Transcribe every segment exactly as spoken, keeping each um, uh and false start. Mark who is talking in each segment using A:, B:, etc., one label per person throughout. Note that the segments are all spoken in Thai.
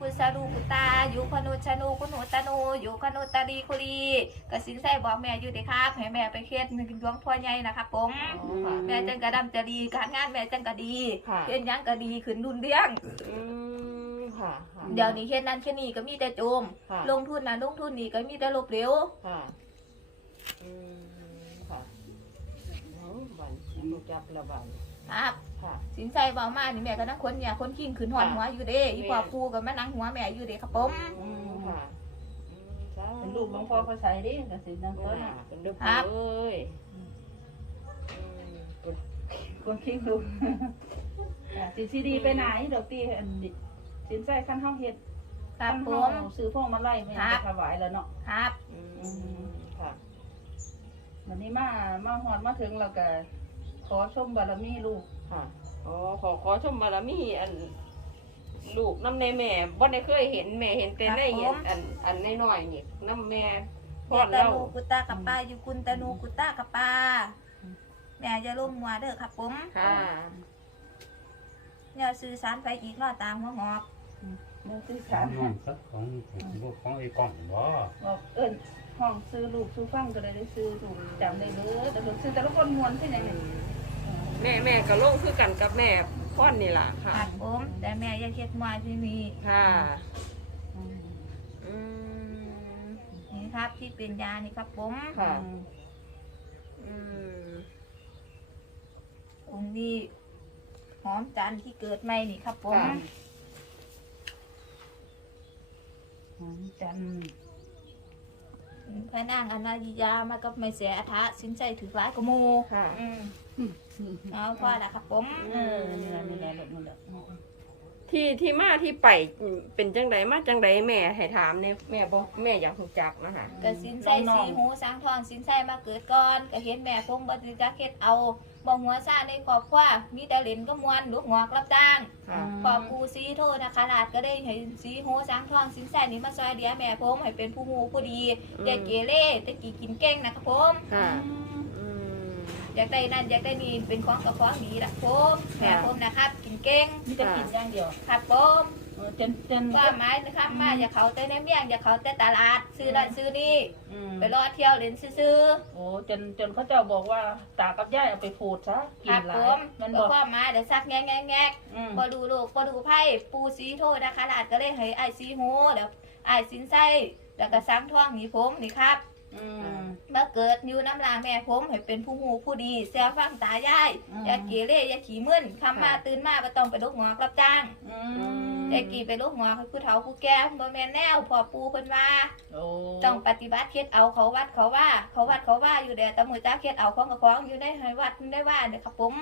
A: กุสารูกุตาอยู่คนุชนูคุนุตนูอยู่คนุตารีคุรีกสินใส่บอกแม่อยู่เด้ครับให้แม่ไปเครียดหลวงพ่อใหญ่นะครับผมแม่จังกระดำจะดีการงานแม่จังกระดีเฮ็ดยังกระดีขึ้นดุนเลี้ยงเดี๋ยวนี้เฮ็ดนั้นแค่นี้ก็มีแต่โจมลงทุนนั้นลงทุนนี้ก็มีแต่ลบเหลว
B: ค่ะอืมค่ะบันรู้จักระบาด
A: ครับสินใจเบามากนี่แม่ก็นั่งคนเนี่ยคนขิ้งขืนหอนหัวอยู่เด้อีพ่อปูกับแม่นั่งหัวแม่อยู่เด้ครับผม
C: เป็นลูกหลวงพ่อเขาใส่ดิกสินนั่งคน
B: เป็นลูกเอ้ย
C: คนขิ้งลูกสิซีดีไปไหนดอกตีสินใจขั้นห้องเฮ็ด
A: ครับผม
C: ซื้อพวกมาไล่ไม่ถวายแล้วเนาะ
A: ครับ
C: ค่ะวันนี้มามาหอดมาถึงเราก็ขอชมบารมีลูก
B: ค่ะอ๋อขอขอชมบารมีอันลูกน้ำในแม่บ่ได้เคยเห็นแม่เห็นแต่ในเห็นอันอันน้อยๆนี่น้ำแม่
A: พ่อเรากุตากับป้าอยู่กุนตานูกุตากับป้าแม่จะร่มมัวเด้อครับผม
B: ค่ะ
A: เนี่ยสื่อสารไปอีกรอดตามหัวหอก
C: เนี่ยสื่อสาร
D: น้องสักของลูกของไอ้ก้อนบ่
C: บอกเอิ้นห้องซื้อลูกซื้อฟังก็ได้ได้ซื้อถูกจำได้เลยแต่ลูกซื้อแต่ละคนมวนที่ไหนเนี่ย
B: แม่แม่ก็ลงคือกันกับแม่พ่อนนี่แหละค่ะ
A: ครับผมแต่แม่ยังเฮ็ดมัวที่นี่
B: ค่ะ
A: นี่ครับที่เป็นยานี่ครับผม
B: ค่ะ
A: องค์นี้หอมจันทร์ที่เกิดใหม่นี่ครับผม
C: หอมจันทร์
A: พระนางอนายิยามากับไม่เสียอัฐะสินใจถือร้ายกโม
B: ค่ะ
A: เอาพอแล้วครับผม
C: เออนี่แหละนี่แหละนี่แหละ
B: ที่ที่มาที่ไปเป็นจังไดมาจังไดแม่ให้ถามเนี่ยแม่บอกแม่อยากรู้จักนะคะ
A: ก็สินใจสีหูสางทองสินใจมาเกิดก่อนก็เห็นแม่พงบัตรจักเก็ตเอาบ่หัวซาในครอบครัวมีแต่เหรนก็มวนลูกงอกรับจ้างพอปูซีโทษนะคะลาดก็ได้ให้สีหูสางทองสินใจนี่มาซอยเดียแม่พงให้เป็นผู้หูผู้ดีอย่าเกเรแต่กี่กินเก่งนะครับผมอยากได้นั่นอยากได้นี่เป็นของกับของดีละผมแม่ผมนะครับกินเก่ง
C: มีแต่กินอย่างเดียว
A: ครับผม
C: จนจน
A: ว่าไม้นะครับมาอย่าเขาแต่ในเมี่ยงอย่าเขาแต่ตลาดซื้อนั่นซื้อนี่ไปรอเที่ยวเล่นซื้อ
C: โอ้จนจนเขาเจ้าบอกว่าตากับย่ายเอาไปพูดซะ
A: กินหลายมันบอกว่ามาเดี๋ยวซักแง่แง่แง่พอดูลูกพอดูไพ่ปูสีโทษนะคะลาดก็เลยให้ไอซีโฮเดี๋ยวไอสินไส้แล้วก็ซังท่องนี่ผมนี่ครับเมื่อเกิดอยู่น้ำลางแม่ผมให้เป็นผู้หูผู้ดีเสียฟังตายายอย่าเกเรอย่าขี้มึนคำมาตื่นมาไปต้องไปลูกหงอกรับจ้างอย่ากี่ไปลูกหงอกให้ผู้เฒ่าผู้แก่บ่แม่นแนวพอปูเพิ่นว่าต้องปฏิบัติเคล็ดเอาเขาวัดเขาว่าเขาวัดเขาว่าอยู่เดี๋ยวตะมือจ้าเคล็ดเอาของกับของอยู่ในวัดได้ว่าเดี๋ยวครับผม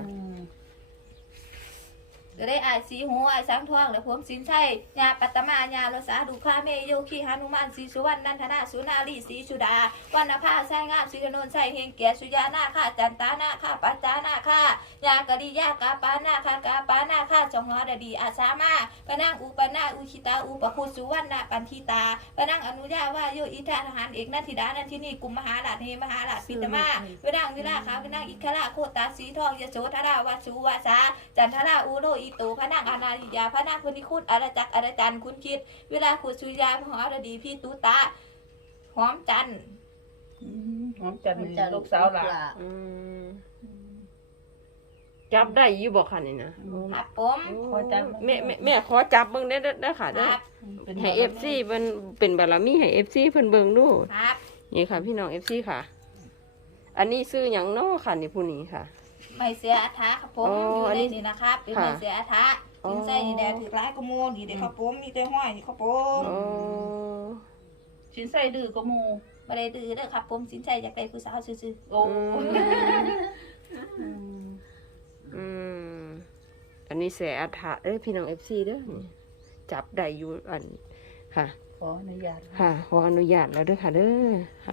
A: จะได้อายสีหูอายสังทองและผมสินชัยญาปัตตมาญาโลสาดุข้าเมโยคีหานุมานสีสุวรรณนันทนาสุนารีสีสุดาวันภาไส้งามสีกนนไส้เฮงเกียรสุยานาข้าจันตานาข้าปัจจานาข้ายากะดียากาปานาข้ากาปานาข้าจงหอดดีอาสามาปนังอุปนาอุชิตาอุปคุสุวรรณปันทิตาปนังอนุญาว่าโยอิทาทหารเอกนันทิดานันทินีกุมมหาราชเฮมหาราชปิตมาเวนังวิราขาเวนังอิคราโคตาสีทองยโสธราวัสุวาสาจันทราอุโรอิโตพนังอนาลิยาพระนาคนิคุณอรจักอรจันคุณคิดเวลาขุดสุยาหอรดีพี่ตุตาหอมจัน
C: หอมจันลูกสาวหล่ะ
B: จับได้อยู่บอกค่ะนี่นะครับ
A: ผม
B: ขอจับแม่แม่แม่ขอจับเบิ้งได้ได้ค่ะได้ให้เอฟซีมันเป็นบารมีให้เอฟซีเพิ่นเบิ้งดูนี่ค่ะพี่น้องเอฟซีค่ะอันนี้ซื้ออย่างน้อค่ะนี่ผู้นี้ค่ะ
A: ไม่เสียอัฐะครับผมอยู่ในนี่นะครับเป็นไม่เสียอัฐะสินใจนี่แดดถือร้ายกโมนี่เด็กครับผมมีแต่ห้อยนี่ครับผม
C: สินใจดื้อกโม
A: ไม่ได้ดื้อเด้อครับผมสินใจอยากได้ผู้สาวซื่อ
C: ๆโอ้
B: อืมอันนี้เสียอัฐะเอ้ยพี่น้องเอฟซีเด้อจับได้อยู่อันค่ะ
C: ขออนุญาต
B: ค่ะขออนุญาตแล้วเด้อค่ะเด้อค่ะ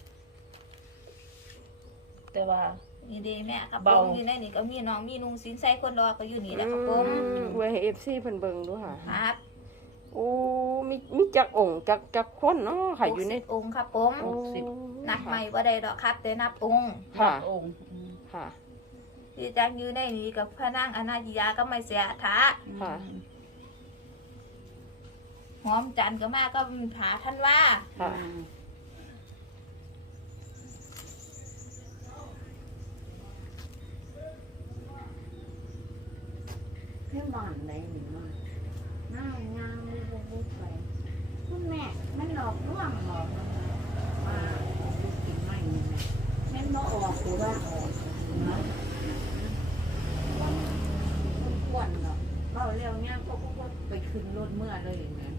C: แต่ว่า
A: นี่ดีแม่ครับผมอยู่ในนี่ก็มีน้องมีนุ่งสินใส่คนรอก็อยู่นี่แหละครับผม
B: ไว้ให้เอฟซีเพิ่นเบิ่งดูค่ะ
A: ครับ
B: โอ้มีมีจักองค์จักจักคนเนาะค่ะอยู่ใน
A: องค์ครับผมนับใหม่บ่ได้ดอกครับแต่นับองค์
B: ค่ะองค์ค่ะ
A: ที่จักอยู่ในนี่กับพระนางอนายิยาก็ไม่เสียฐะ
B: ค่ะ
A: หอมจันทร์ก็มาก็หาท่านว่า
B: ค่ะ
E: เพื่อนบ้านไหนหนึ่งมาหน้างามเลยบุกไปคุณแม่มันหลอกลวงหลอกมันมาดูกินไม่เนี่ยแม่นมาออกหรือว่าออกนะมันกวนเนาะเราเร็วเนี่ยเขาก็ไปขึ้นรถเมื่อเลยอย่างเงี้ย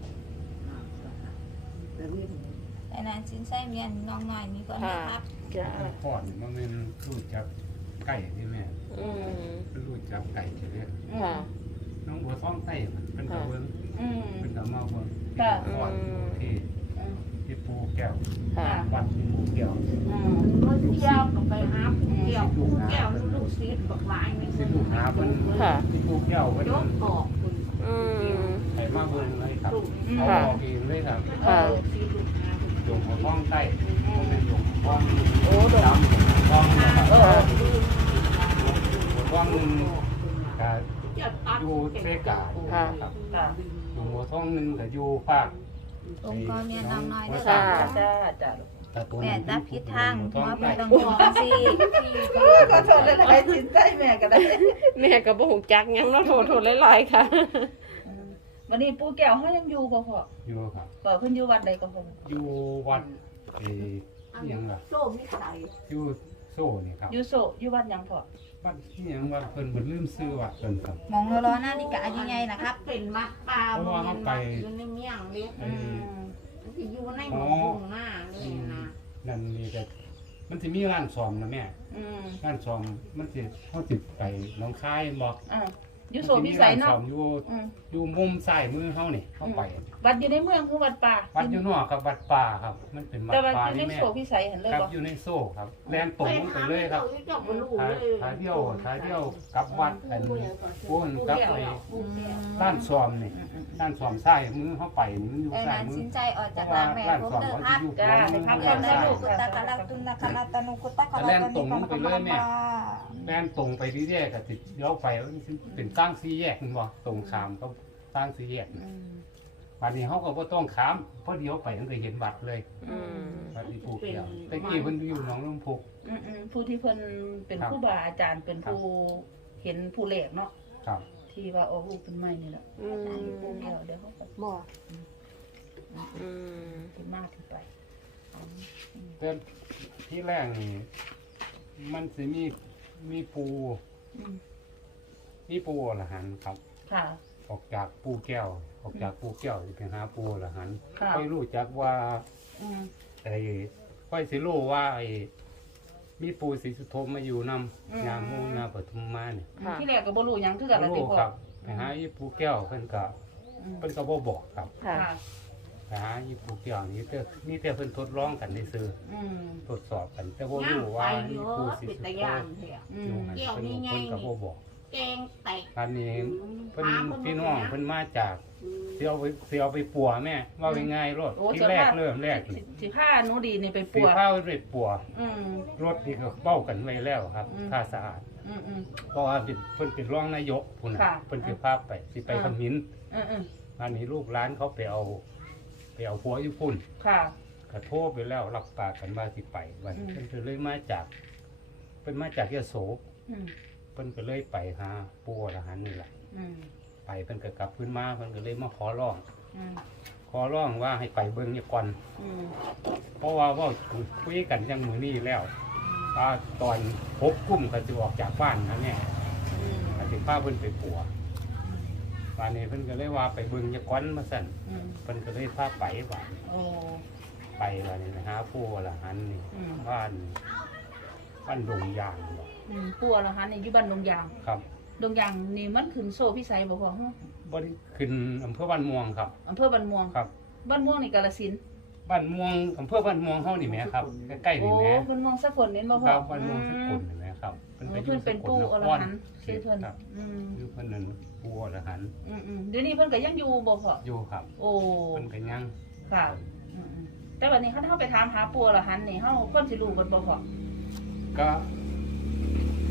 E: แต่วิ่ง
A: ไอ้นั้นสินใส่เมียนน้องหน่อยมีก่อนนะครับ
B: จ้า
D: พ่อนี่มันเป็นรู้จักไก่ที่แม่
B: อืม
D: รู้จักไก่ที่เรียก
B: ค่ะ
D: น้องบัวท้องไก่เป็นตะเบิ้ง
C: อืม
D: เป็นตะเมาเบิ้ง
C: ค่ะ
D: พ่อที่
C: อืม
D: ที่ปูแก้ว
B: ค่ะ
D: วัดที่ปูแก้ว
C: อืม
E: รถเกี่ยวก็ไปหาเกี่ยวผู้แก้วลูกศิษย์บักหลายนี่
D: ที่ลูกหาเพิ่น
B: ค่ะ
D: ที่ปูแก้วเพิ่น
E: ยกออกคุณ
B: อืม
D: ให้มาเบิ้งเลยครับ
C: อืม
D: เอา
B: ค่ะ
D: ออกเองเลยครับ
B: ค่ะ
E: ศิษย์ลูกหาคุณ
D: หลวงพ่อท้องไก่ผมเป็นหลวงพ่อท้อง
C: โอ้ดอก
D: ดำท้องนะครับ
C: เออ
D: หลวงพ่อหนึ่งก็
E: จะตัด
D: อยู่เซกา
B: ค่ะ
D: ครับ
C: ค่ะ
D: หลวงพ่อท้องหนึ่งก็อยู่ภาค
A: องค์กรเมียน้องน้อยด้วย
B: ค่ะ
A: ค่ะ
C: จ้าจ้า
D: ตะตุน
A: แม่ตาพิษทาง
D: ท้
A: หั
D: อง
A: วเป็
D: ไก่
A: นต้องกินกันสิ
C: ก็โทษหลายๆสินใจแม่ก็ได้
B: แม่ก็บ่ฮู้จักหยังเนาะโทษโทษหลายๆค่ะ
C: วันนี้ปู่แก้วเขายังอยู่บ่พ่อ
D: อยู่ครับ
C: บ่เพิ่นอยู่วัดใดก็พ่อ
D: อยู่วัดเอ่ออิหยังล่ะ
E: โซ่ไม่ใส่
D: อยู่โซ่นี่ครับ
C: อยู่โซอยู่วัดหยังพ่อ
D: วัดที่ยังวัดเพิ่นบ่ลืมซื้อวัดเพิ่นครับ
A: มองรอๆหน้านี่กะยังไงนะครับ
E: เป็นมัดปลาบนมัดอยู่ในเมี่ยงเล็ก
D: ไอ้
E: มันจะอยู่ในหม้อหุงหน้าเลยนะ
D: นั่นนี่ก็มันสิมีร้านซ่อมนะแม่
C: อืม
D: ร้านซ่อมมันสิเฮาสิไปหนองคายบ่
C: อ่าอยู่โซพิสัยเนาะ
D: มัสิมีร้ซ่อมอยู่
C: อืม
D: อยู่มุมซ้ายมือเฮานี่เข้าไป
C: วัดอยู่ในเมืองคือวัดป่า
D: วัดอยู่นอกครับวัดป่าครับ มันเป็นวัด
C: แต่ว่า
D: ป่า
C: อยู่ใน
D: นี่แม่
C: โซพิสัยเห็นเลย
D: ครับ
C: บ่
D: อยู่ในโซ่ครับแล่นตรงลงไปเลยครับ
E: เจ้าบ่รู้
D: ท้าย
E: เลย
D: ท้ายเดียวท้ายเดียวกลับวัดอันปูนกลับไปด้านซ้อมนี่ด้านซ้อมซ้ายมือเข้าไปนี่มันอยู่
A: ไอ้
D: ซ้าย
A: นั้น
D: มือ
A: สินใจออก
D: เพ
A: จาก
D: ราะว่า
A: ร่างแม่
D: ด้าน
A: ผม
D: ซ้อม
A: เด้อ
D: เขา
A: ค
D: จะ
A: รับ
D: อยู่
C: จ้า
D: ขวามือ
C: ให้พัก
A: เรียน
C: น
A: นะ
C: นะ
A: ลู
C: ลู
A: ก
C: ก
A: กุตตะกะลักตุนนะคณะตะนุกุตตะกะลักตุนนี่กันมา
D: แล่นตรงไปที่แยกกับติดเลี้ยวไปมันเป็นสร้างสี่แยกคุณบ่ตรงขามก็สร้างสี่แยกวันนี้เขาก็บ่ต้องขามเพราะเดียวไปมันก็เห็นวัดเลย
B: อืม
D: วัดที่ภูเขียวแต่กี้เพิ่นอยู่หนองลำพู
C: อืมๆผู้ที่เพิ่นเป็น
D: ครับ
C: ครูบาอาจารย์เป็นผู้เห็นผู้แรกเนาะ
D: ครับ
C: ที่ว่าออกลูกเป็นไม้นี่แหละ
B: อืม
C: ปู่แก้วเดี๋ยวเขาก็
B: บ่อืม
C: ที่มากขึ้นไป
D: แต่ที่แรกนี่มันสิมีมีปู
C: อืม
D: มีปูอรหันต์ครับ
C: ค่ะ
D: ออกจากปูแก้ว ออกจากปูแก้วจะไปหาปูอรหันต์
C: ค่ะ
D: ค่อยรู้จักว่า
C: อืม
D: ไอ้ค่อยสิรู้ว่าไอ้มีปูศรีสุโธมาอยู่นำยามมูยามปทุมมาเนี่ย
B: ค่ะ
C: ที่แรกก็บ่รู้หยังคือกันละติ
D: รู้
C: พ่อ
D: ครับไปหาอีปูแก้วเพิ่นก็
C: อืม
D: เพิ่นก็บ่บอกครับ
B: ค่ะ
C: ค่ะ
D: ไปหาอีปูแก้วนี่แต่นี่แต่เพิ่นทดลองกันซื่อ
C: อืม
D: ทดสอบกัน แต่บ่
E: ย่าง
D: รู้
E: ไป
D: ว่า
E: เย
D: มี
E: อะ
D: ปูศรี
E: เป็น
D: สุ
E: ตะ
D: โธ
E: ยานเถอะ
C: อื
D: อยู่
C: ม
D: หั่นเพิ่นเพิ่นก็บ่บอก
E: แกงแตก
D: อันนี้เพิ่นพี่น้องเพิ่นมาจากสิเอาไปสิเอาไปปัวแม่ว่าง่ายๆรถ
C: โอ้
D: ที่
C: ส่วน
D: แรก
C: มาก
D: เริ่มแรก
C: สิ
D: นี่
C: สิผ้าหนูดีนี่ไป
D: สี
C: ปัว
D: ข้าวเร็ดปัว
C: อืม
D: รถนี่ก็เบ้ากันไว้แล้วครับ
C: อืม
D: ค่าสะอาด
C: อืมอืม
D: เพราะว่าเป็นเพิ่นเป็นรองนายกพุ่นน่ะ
C: ค่ะ
D: เพิ่นสิพาไปสิไป
C: อ่า
D: ขมิ้น
C: อืมอืม
D: อันนี้ลูกร้านเขาไปเอาไปเอาผัวอยู่พุ่น
C: ค่ะ
D: ก็โทรไปแล้วรับปากกันว่าสิไปวัน
C: อืม
D: เพิ่นก็เลยมาจากเพิ่นมาจากยโส
C: อืม
D: เพิ่นก็เลยไปหาปู่อรหันต์นี่แหละ
C: อืม
D: ไปเพิ่นก็กลับขึ้นมาเพิ่นก็เลยมาขอร้อง
C: อืม
D: ขอร้องว่าให้ไปเบิ่งนี่ก่อน
C: อืม
D: เพราะว่าเว่าคุยกันยังมือนี้แล้วว่าตอนพบกุ้มก็จะออกจากบ้านนะเนี่ย
C: อืม
D: ก็สิพาเพิ่นไปปัวบ้านนี้เพิ่นก็เลยว่าไปเบิ่งยะก้อนมาสั่น
C: อืม
D: เพิ่นก็เลยพาไปบ้าน
C: โอ้
D: ไปบ้านนี้นะฮะผู้อรหันต์นี่
C: อืม
D: บ้านบ้านดงยางบ่
C: อืมปัวละฮะนี่อยู่บ้านดงยาง
D: ครับ
C: ดงยางนี่มันขึ้นโซพิสัยบ่พ่อฮะ
D: บ่ได้ขึ้นอำเภอบ้านม่วงครับ
C: อำเภอบ้านม่วง
D: ครับ
C: บ้านม่วงนี่กาฬสินธุ์
D: บ้านม่วงอำเภอบ้านม่วงเฮานี่แหมครับใกล้ๆ
C: โอ้
D: นี่แหม
C: บ้านม่วงสกลนี่บ่
D: ค
C: พ่อ
D: รับบ้านม่วงสกุลนี่แหมครับ
C: อืม
D: ไป
C: เพิ่นเป็น
D: สก
C: ปู่
D: ล
C: อร
D: ค
C: หันต์ชื่อเพิ่น
D: ครับ
C: อืม
D: อยู่เพิ่นนั่นปู่อรหันต์
C: อืมอืมเดี๋ยวนี้เพิ่นก็ยังอยู่บ่พ่อ
D: อยู่ครับ
C: โอ้
D: เพิ่นก็ยัง
C: ค่ะอืมอืมแต่วันนี้เขาเข้าไปถามหาปัวละหันนี่เขาคนสิรู้กันบ่พอ
D: ก็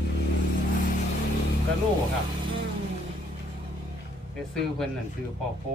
D: ก็รู้ครับ
C: อืม
D: แต่ซื้อเพิ่นนั่นซื้อพ่อโพ
C: อ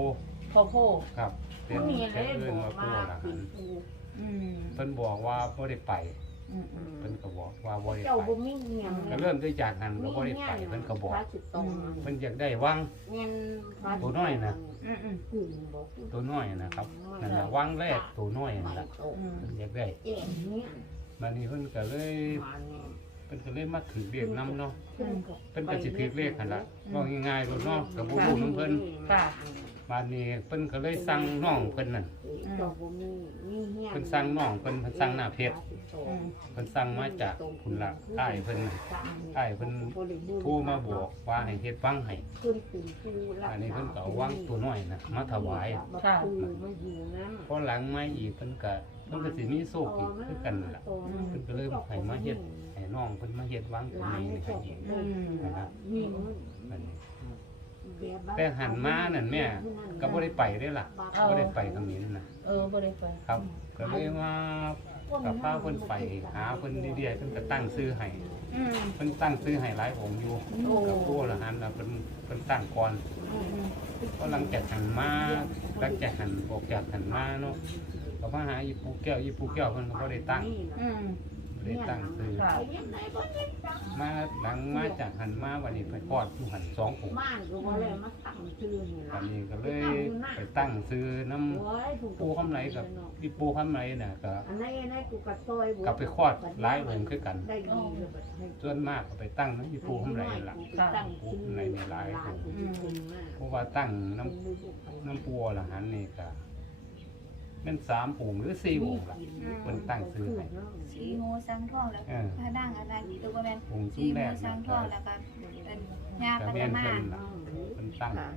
C: พอโพ
D: ครับเป็น
E: ผู้นี้
D: เพิ่
E: เลย
D: นเอิ้น
E: บอก
D: ว่า
E: ว่า
D: ผู้ละ
E: เป็
D: หั
E: น
D: น
E: ปู
C: อืม
D: เพิ่นบอกว่าบ่ได้ไป
C: อืมอืม
D: เพิ่นก็บอกว่าบ่ได้
E: เจ้า
D: ไป
E: บ่มีเงียง
D: ก็เริ่มด้วยจากหันก็บ่ได้ไปเพิ่นก็บอก
E: พระสิตรง
D: เพิ่นอยากได้วัง
E: เงินพระ
D: ตัวน้อยนะ
C: อืมอืม
E: กุ้งบอก
D: ตัวน้อยนะครับนั่นน่ะวังแรกตัวน้อยนั่นล่ะ
C: อืม
D: เพิ่นอยากได้
E: เอ็นนี้
D: บัดนี้เพิ่นก็เลย
E: มาเนี่ย
D: เพิ่นก็เลยมาถือเลขนำเนาะ
E: เพิ่นก็
D: เพิ่นก็สิถือเลขหั่นล่ะว่าง่ายๆโลดเนาะก็บ่รู้นำเพิ่น
C: ค่ะ
D: บัดนี้เพิ่นก็เลยสั่งน้องเพิ่นนั่น
E: เจ้าบ่มีมีเฮีย
D: เพิ่นสั่งน้องเพิ่นเพิ่นสั่งหน้าเพชร
C: อืม
D: เพิ่นสั่งมาจากพุ่นละใต้เพิ่นน่ะใต้เพิ่นโทรมาบอกว่าให้เฮ็ดวังให้
E: เพิ่นเป็นผู้รักษา
D: อันนี้เพิ่นก็เอาวังตัวน้อยน่ะมาถวาย
C: ค่ะ
E: ปูมาอยู่นั้น
D: พอหลังมาอีกเพิ่นก็เพิ่นก็สิมีโชคอีกคือกันนั่นล่ะ เพิ่นก็เลยให้มาเฮ็ดให้น้องเพิ่นมาเฮ็ดวังตัว
E: หลาน
D: นี้
E: ไม่
D: ให้
E: ชอบ
D: อีก
E: เพิ่น
D: นะครับ
E: มีเงิน
D: บัดนี้
E: แต่
D: แต่หันมานั่นแม่ก็บ่ได้ไปเด้อล่ะบ่ได้ไปตรงนี้น่ะ
C: เออบ่ได้ไป
D: ครับ ก็เลยมากับพาเพิ่นไปหาเพิ่นดีๆเพิ่นก็ตั้งชื่อให้
C: อืม
D: เพิ่นตั้งชื่อให้หลายองค์อยู่
C: โอ้
D: กับผู้อรหันต์น่ะเพิ่นเพิ่นตั้งก่อน
C: อืมอืม
D: พอหลังจากหันมาหลังจากหันออกจากหันมาเนาะก็มาหาอีปู่แก้วอีปู่แก้วเพิ่นก็บ่ได้ตั้ง
C: อืม
D: บ่ได้ตั้งชื่อ
C: ค่ะ
D: มาหลังมาจากหันมาวันนี้ไปคลอดผู้หันสององค์
E: บ้านก็บ่เลยมาตั้งชื่อนี่
D: วั
E: ล่ะ
D: นนี้ก็เลยไปตั้งซื้อน้ำปูคำไหลกับพี่ปูคำไหลน่ะก็
E: อันนี้อันนี้กูกระซอย
D: กลับไปคลอดหลายองค์คือกัน
E: ได้ดีเลยบัดให้
D: ส่วนมากก็ไปตั้งน้ำพี่ปูคำไหลล่ะ
E: ตั้งชื่อหลายอืม
D: เพราะว่าตั้งน้ำน้ำปูอรหันต์นี่ก็เป็นสามองค์หรือสี่องค์ล่ะเพิ่นตั้งซื้อให้
A: สีโมสังทองแล้ว
D: เออ
A: พระดังอะไรตัวบ่แม่น
D: องค์
A: สี
D: ซุ้ม
A: โม
D: แรก
A: สั
D: น่ะ
A: งท
D: ก็
A: องแล้วก็เป็นญา
D: ก็
A: ปัต
D: แม่น
A: มา
D: เพิ่นล่ะเพิ่นตั้งให้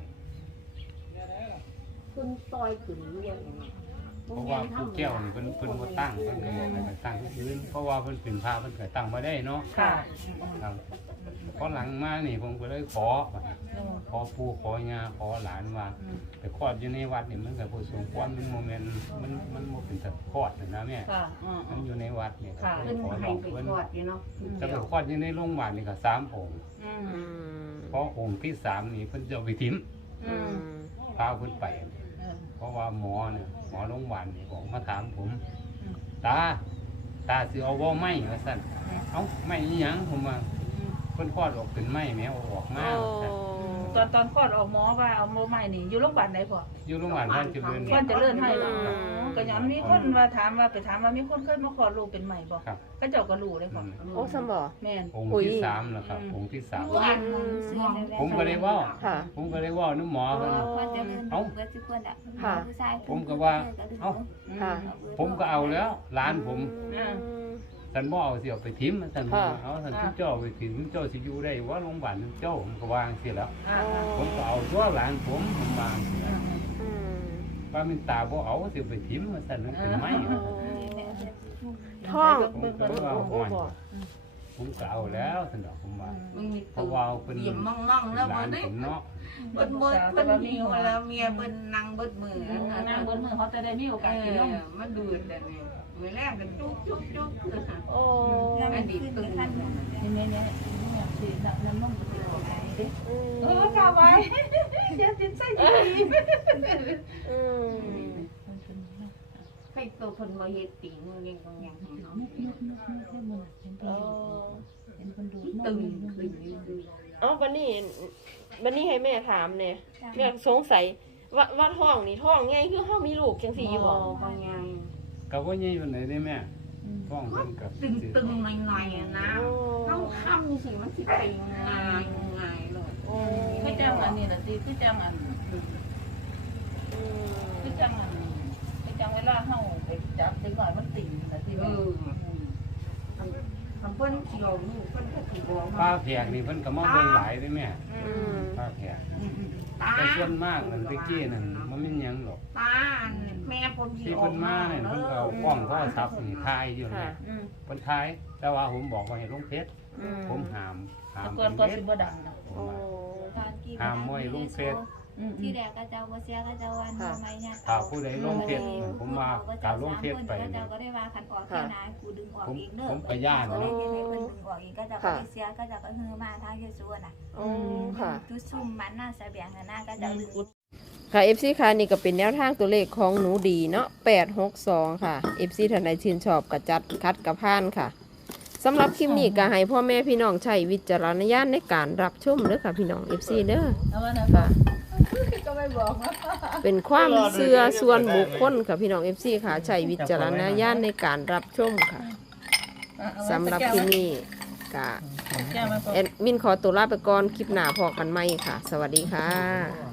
E: ขึ้นซอยขึ้นเรื่อย
D: เพราะว่าผู้แก้วนี่เพิ่นเพิ่นบ่ตั้งเพิ่นก็บอกให้ไปตั้งที่อื่นเพราะว่าเพิ่นเป็นพระเพิ่นก็ตั้งบ่ได้เนาะ
C: ค่ะ
D: ครับพอหลังมานี่ผมก็เลยขอขอปู่ขอย่าขอหลานว่าไปคลอดอยู่ในวัดนี่มันก็บ่สมควรมันโมเมนต์มันมันบ่เป็นตะคลอดน่ะนะแม่
C: ค่ะอืม
D: มันอยู่ในวัดนี่
C: ค่ะ
D: ก็
E: ขึ้น
D: ขอ
E: ให้
D: ร้อง
E: ไป
D: เพิ่น
E: กอดอยู่เนาะ
D: แต่ไปคลอดอยู่ในโรงพยาบาลนี่ก็สามองค์
C: อืม
B: อืม
D: เพราะองค์ที่สามนี่เพิ่นจะเอาไปทิ้ง
C: อื
B: อื
C: ม
B: ม
D: พาเพิ่นไป
C: เออ
D: เพราะว่าหมอเนี่ยหมอโรงพยาบาลนี่บอกมาถามผม
C: อืม
D: ตาตาสิเอาบ่ไหมว่าซั่นเอ้าไหมอีหยังผมว่า
C: อืม
D: เพิ่นคลอดออกเป็นไหมแมวออกมา
B: โอ้
C: ตอนตอนคลอดออกหมอว่าเอาโมใหม่นี่อยู่โรงพยาบาลไหนพ่อ
D: อยู่โรงพยาบาลบ้านเจริญ
C: ก่อนจะเลื่อนให้เหรอ
B: อืม
C: ก็ย้อนมีคนว่าถามว่าไปถามว่ามีคนเคยมาขอลูกเป็นใหม่บ่
D: ครับ
C: ก็เจ้าก็รู้เลยพ่อ
B: โอ้สมบ่
C: แม่น
D: องค์
B: อุ้ย
D: ที่สามแล้วครับองค์ที่สาม
A: ผู้อ่านหนังสือแล้ว
D: ผมก็เลยเว่า
B: ค่ะ
D: ผมก็เลยเว่าน้ำหมอ
A: เอ
D: เพิ่น
A: อว่าจะเลื่อนเบิดทุกคนอ่ะ
B: ค่ะ
A: ผู้ชาย
D: ผมก็ว่า เอ้า
B: ค่ะ
D: ผมก็เอาแล้วร้านผม
C: อืม
D: ท่านบ่เอาสิเอาไปทิ้มท่าน
B: ค่ะ
D: เอาท่านทุกเจ้าไปทิ้มทุกเจ้าสิอยู่ได้ว่าโรงพยาบาลทุกเจ้าผมก็วางสิแล้ว
C: อ่า
D: ผมก็เอาตัวหลานผมผมวางสิ
C: อืม
B: อืม
D: ว่ามันตาบ่เอาสิเอาไปทิ้มว่าซั่นมันเป็นไม้
B: ท้อง
D: ผมก็เลยว่า
B: โอ้
D: ห้อย
B: บ่
D: ผมก็เอาแล้วท่านดอกผมว่า
E: มันมี
D: เพราะว่าเป็น
E: เยี่ยมมั่งๆแล้ว
D: หลา
E: บ่
D: น
E: ได้
D: ผมเนาะ
E: เพิ่นบ่เพิ่นหิวแล้วเมียเพิ่นนั่งเบิดมือ
C: นั่งบนมือเขาจะได้มีโอกาส
E: เอ
C: กินนม
E: อมันดูดแต่นี่มื้อแรกก็จุ๊บจุ๊บจุ๊บ
B: โอ้
A: อันนี้คือท่าน
C: นี่นี่นี่นี่สิน้ำน้ำนมก็สิออกเด้
B: อืม
C: เออกะไว้เดี๋ยวติดใส่ดี
B: อืม
E: ใครตัวเพิ่นบ่เฮ็ดติงยังต้องยังให้เฮา
C: เออเป็นคนดู
E: ตึงขึ้นอยู่
B: เอ้าบัดนี้บัดนี้ให้แม่ถามเนี่ยแม่สงสัยว่าว่าท้องนี่ท้องไงคือเฮามีลูกจังซี่อยู่บ่
E: บ่ยัง
D: ก็บ่ใหญ่ปานใดเด้แม่ท้องเพิ่นก็
E: ตึงตึงๆหน่อยๆนะ
B: โอ้
E: เอาค่ำสิมันสิเป็นง่ายง่ายเลย
B: โอ้
C: คือจังอันนี้น่ะสิคือจังอัน
B: อืม
C: คือจังอันคือจังเวลาเฮาไปจับเด็กน้อยมันติ่งน่ะสิ
E: เอ
C: แม่
E: อทำเพิ่นสิเอาลูกเพิ่นก็สิบอก
D: ป้า
E: ว่า
D: แพกนี่เพิ่นก็มาเบิ่งหลายเด้แม่
B: อืม
D: ป้าแพก
E: ตา
D: แต่ส่วนมากนั่นตะกี้นั่นมันไม่หยังหรอก
E: ตาแม่ผมสิ
D: ที่
E: ออ
D: เพิ่
E: ก
D: น
E: มา
D: มาเนี่ยเพิ่นก็เอากล้องโทรศัพท์นี่ถ่ายอยู่
B: ค่ะ
D: เนี่ย
C: อืม
D: เพิ่นถ่ายแต่ว่าผมบอกว่าให้ลงเพจ
B: อืม
D: ผมห้ามห้าม
C: แต่
D: ล
C: ก่อน
D: ง
C: ก็
D: เพ
C: สิ
D: จ
C: บ่ดังนะ
B: โอ้
A: ตอนกี่
D: ห้ามมวยลงเฟซ
C: อืม
A: ที่แรกก็เจ้าบ่เสียก็เจ้าวันไม่ญาติ
D: ถ้าผู้ใดลงเพจผมว่าการลงเพจไป
A: ก็
D: นี่
A: เจ้าก็ได้ว่าคันออกแค่ไหนกูดึงออกเองเด้อ
D: ผมก็ย่าน
A: ก็
D: เนาะ
A: เลยให้เพิ่นดึงออกเองก็เจ้าก็ได้เสียก็เจ้าก็ฮือมาทางเยซูน่ะ
B: โอ้ค่ะ
A: จุดซุ่มมันน่าเสบียงน่ะก็จะดึง
B: ค่ะ เอฟ ซี ค่ะนี่ก็เป็นแนวทางตัวเลขของหนูดีเนาะแปดหกสองค่ะ เอฟ ซี ท่านใดชื่นชอบก็จัดคัดกับพานค่ะสำหรับคลิปนี้ก็ให้พ่อแม่พี่น้องใช้วิจารณญาณในการรับชมเด้อค่ะพี่น้อง เอฟ ซี เด้อ
C: เอามานะ
B: ค่ะ
C: ก็ไม่บอกว่า
B: เป็นความเชื่อส่วนบุคคลค่ะพี่น้อง เอฟ ซี ค่ะใช้วิจารณญาณในการรับชมค่ะสำหรับคลิปนี้ก็
C: แก้วมา
B: แอดมินขอตัวลาไปก่อนคลิปหน้าพอกันไหมค่ะ สวัสดีค่ะ